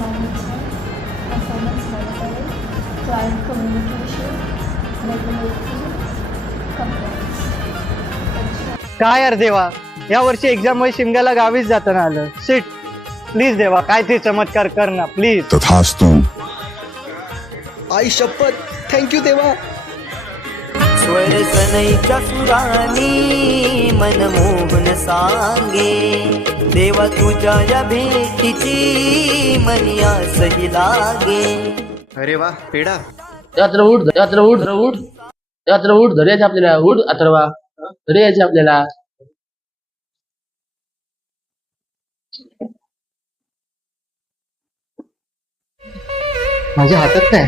management, performance monitoring, client communication, regulatory compliance. काय यार देवा, या वर्षी एक्झाम मध्ये शिमग्याला गावीच जाताना आलं. सीट प्लीज देवा, काय ते चमत्कार कर ना प्लीज. तथास्तु. आई शपथ, थँक्यू देवा. स्वर सनईच्या सुरानी मनमोहन सांगे, देवा तुझ्या या भेटीची मनिया सही लागे. अरे वा, पेढा. यात्रा उठ घरी यायचं आपल्याला. उठ अथर्वा, घरी यायचं आपल्याला. माझ्या हातात काय